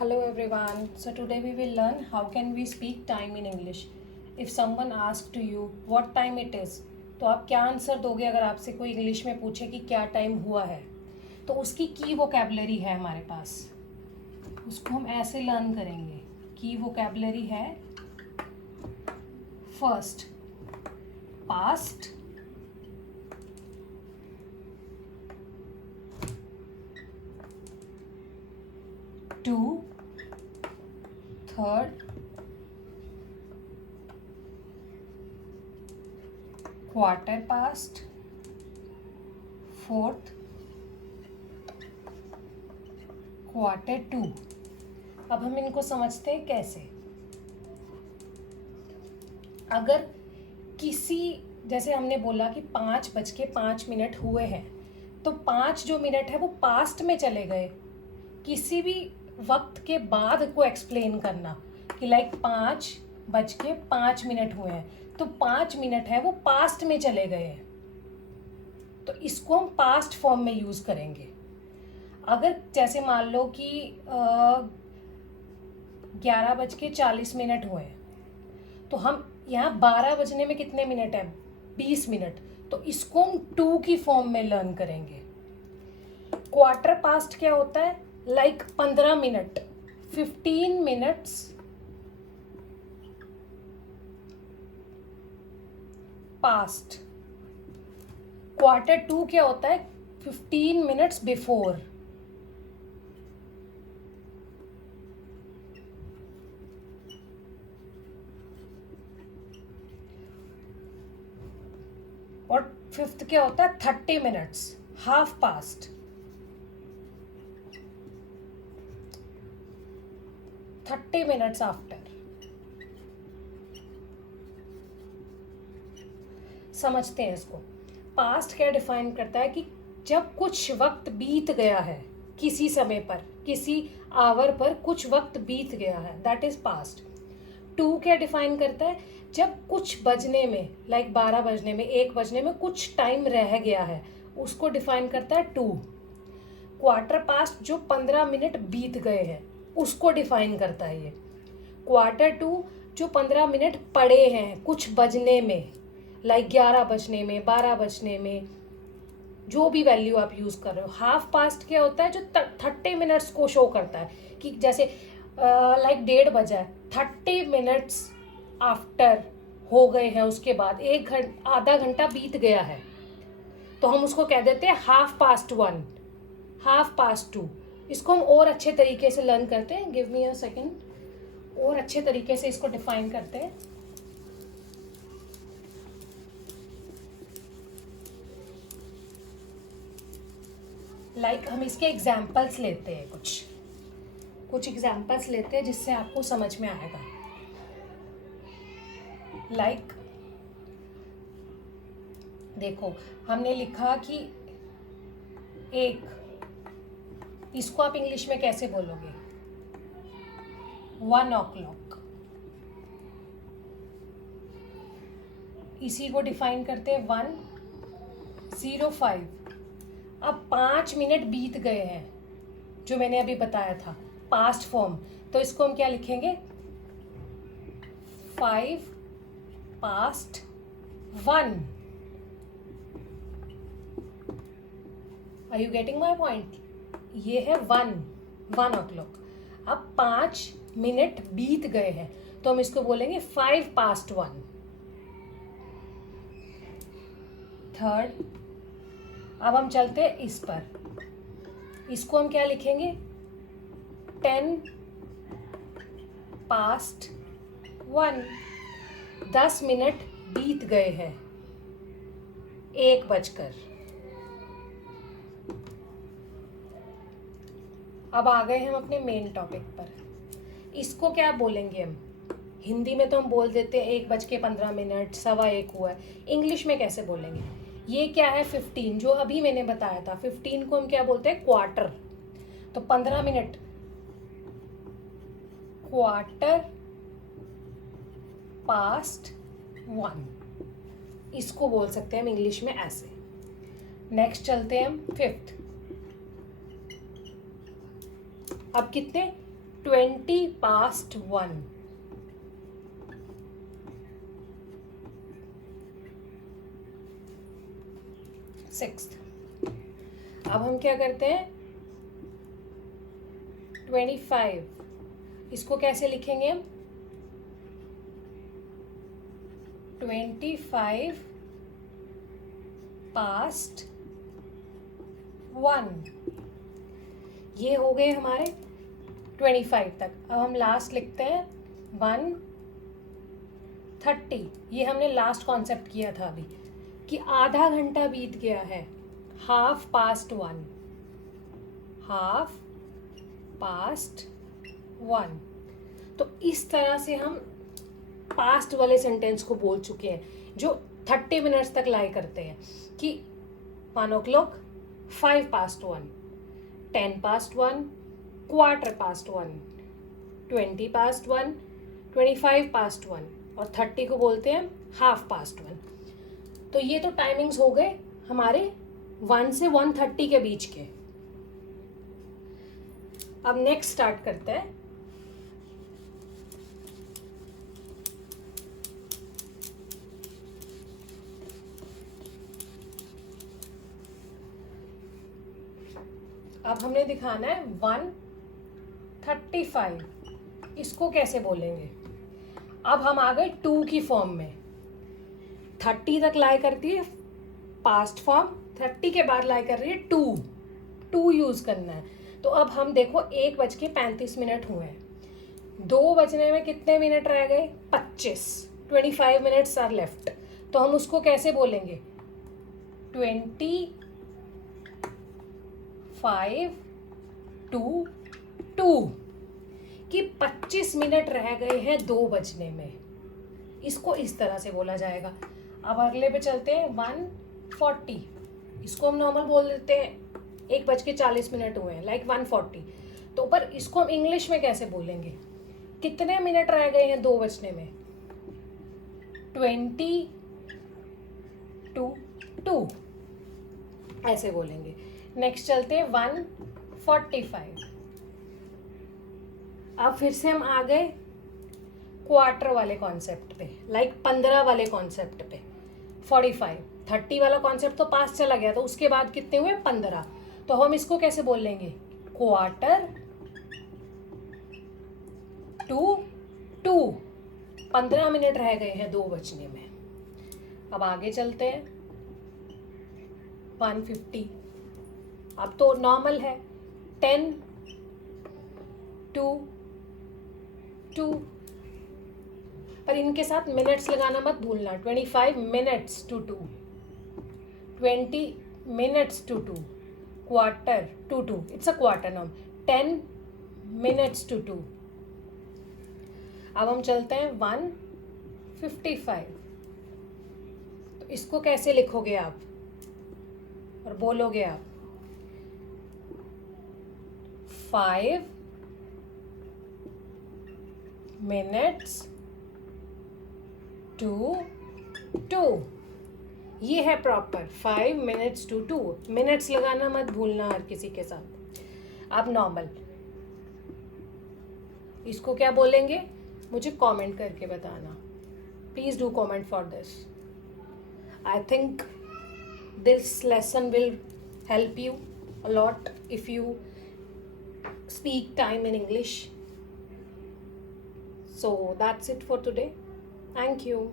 Hello everyone. So today we will learn how can we speak time in English. If someone asks to you what time it is, तो आप क्या answer दोगे अगर आपसे कोई English में पूछे कि क्या टाइम हुआ है? तो उसकी की वोकैबुलरी है हमारे पास, उसको हम ऐसे लर्न करेंगे. की वोकैबुलरी है first past, to, third, quarter past, fourth, quarter to. अब हम इनको समझते हैं कैसे. अगर किसी, जैसे हमने बोला कि 5:05 हुए हैं, तो 5 जो मिनट है वो पास्ट में चले गए. किसी भी वक्त के बाद को एक्सप्लेन करना कि लाइक 5:05 हुए हैं, तो 5 मिनट है वो पास्ट में चले गए हैं, तो इसको हम पास्ट फॉर्म में यूज़ करेंगे. अगर जैसे मान लो कि 11:40 हुए हैं, तो हम यहाँ 12 बजने में कितने मिनट है? 20 मिनट. तो इसको हम 2 की फॉर्म में लर्न करेंगे. क्वार्टर पास्ट क्या होता है? Like 15 minute, 15 minutes past. Quarter to क्या होता है? 15 मिनट्स बिफोर. और फिफ्थ क्या होता है? 30 minutes, half past. 30 minutes after. समझते हैं इसको. पास्ट क्या डिफाइन करता है कि जब कुछ वक्त बीत गया है, किसी समय पर, किसी आवर पर कुछ वक्त बीत गया है, दैट इज पास्ट. टू क्या डिफाइन करता है? जब कुछ बजने में, लाइक 12 बजने में, 1 बजने में कुछ टाइम रह गया है, उसको डिफाइन करता है टू. क्वार्टर पास्ट जो 15 मिनट बीत गए हैं, उसको डिफाइन करता है ये. क्वार्टर टू जो 15 मिनट पड़े हैं कुछ बजने में, लाइक 11 बजने में, 12 बजने में, जो भी वैल्यू आप यूज़ कर रहे हो. हाफ पास्ट क्या होता है? जो 30 मिनट्स को शो करता है कि जैसे लाइक 1:30 बजा है, 30 मिनट्स आफ्टर हो गए हैं, उसके बाद आधा घंटा बीत गया है, तो हम उसको कह देते हैं हाफ पास्ट 1, हाफ पास्ट 2. इसको हम और अच्छे तरीके से लर्न करते हैं. Give me a second. और अच्छे तरीके से इसको डिफाइन करते हैं. लाइक हम इसके एग्जाम्पल्स लेते हैं, कुछ एग्जाम्पल्स लेते हैं जिससे आपको समझ में आएगा. लाइक देखो, हमने लिखा कि एक, इसको आप इंग्लिश में कैसे बोलोगे? 1 o'clock. इसी को डिफाइन करते हैं 1:05. अब 5 मिनट बीत गए हैं, जो मैंने अभी बताया था, पास्ट फॉर्म. तो इसको हम क्या लिखेंगे? 5 past 1. Are you getting my point? ये है 1 o'clock. अब 5 मिनट बीत गए हैं, तो हम इसको बोलेंगे 5 past 1. थर्ड, अब हम चलते हैं इस पर. इसको हम क्या लिखेंगे? 10 past 1. 10 मिनट बीत गए हैं, 1 बजकर. अब आ गए हम अपने मेन टॉपिक पर. इसको क्या बोलेंगे हम? हिंदी में तो हम बोल देते हैं 1:15, 1:15 हुआ है. इंग्लिश में कैसे बोलेंगे? ये क्या है? 15, जो अभी मैंने बताया था. 15 को हम क्या बोलते हैं? क्वार्टर. तो 15 मिनट, क्वार्टर पास्ट 1, इसको बोल सकते हैं हम इंग्लिश में ऐसे. नेक्स्ट चलते हैं हम फिफ्थ. अब कितने? 1:20. 6th, अब हम क्या करते हैं, 25, इसको कैसे लिखेंगे हम, 25:1। ये हो गए हमारे 25 तक। अब हम लास्ट लिखते हैं 1:30। ये हमने लास्ट कॉन्सेप्ट किया था अभी कि आधा घंटा बीत गया है, 1:30, 1:30। तो इस तरह से हम पास्ट वाले सेंटेंस को बोल चुके हैं जो 30 मिनट्स तक लाई करते हैं कि 1 o'clock, 1:05, 1:10, 1:15, 1:20, 1:25 और 30 को बोलते हैं 1/2। तो ये तो टाइमिंग्स हो गए हमारे 1 से 1:30 के बीच के। अब नेक्स्ट स्टार्ट करते हैं। अब हमने दिखाना है 1:35, इसको कैसे बोलेंगे। अब हम आ गए 2 की फॉर्म में, 30 तक लाई करती है पास्ट फॉर्म, 30 के बाद लाई कर रही है 2 यूज करना है। तो अब हम देखो 1:35 हुए हैं, 2 बजने में कितने मिनट रह गए, 25 मिनट्स आर लेफ्ट। तो हम उसको कैसे बोलेंगे, 25:2 कि 25 मिनट रह गए हैं 2 बजने में, इसको इस तरह से बोला जाएगा। अब अगले पे चलते हैं 1:40, इसको हम नॉर्मल बोल देते हैं 1:40 हुए हैं, लाइक 1:40। तो पर इसको हम इंग्लिश में कैसे बोलेंगे, कितने मिनट रह गए हैं 2 बजने में, 20:2 ऐसे बोलेंगे। नेक्स्ट चलते हैं 1:45। अब फिर से हम आ गए क्वार्टर वाले कॉन्सेप्ट पे, लाइक 15 वाले कॉन्सेप्ट पे। 45, 30 वाला कॉन्सेप्ट तो पास चला गया, तो उसके बाद कितने हुए, 15। तो हम इसको कैसे बोल लेंगे, 1/4 15 मिनट रह गए हैं 2 बजने में। अब आगे चलते हैं 1:50, अब तो नॉर्मल है 10:02, पर इनके साथ मिनट्स लगाना मत भूलना, 25 minutes to 2, 20 minutes to 2, quarter to 2, it's a quarter now, 10 minutes to 2। अब हम चलते हैं 1:55। तो इसको कैसे लिखोगे आप और बोलोगे आप, 5 minutes to 2, ये है प्रॉपर 5 minutes to 2। मिनट्स लगाना मत भूलना हर किसी के साथ। अब नॉर्मल, इसको क्या बोलेंगे मुझे कमेंट करके बताना, please do comment for this. I think this lesson will help you a lot if you speak time in English. So that's it for today. Thank you.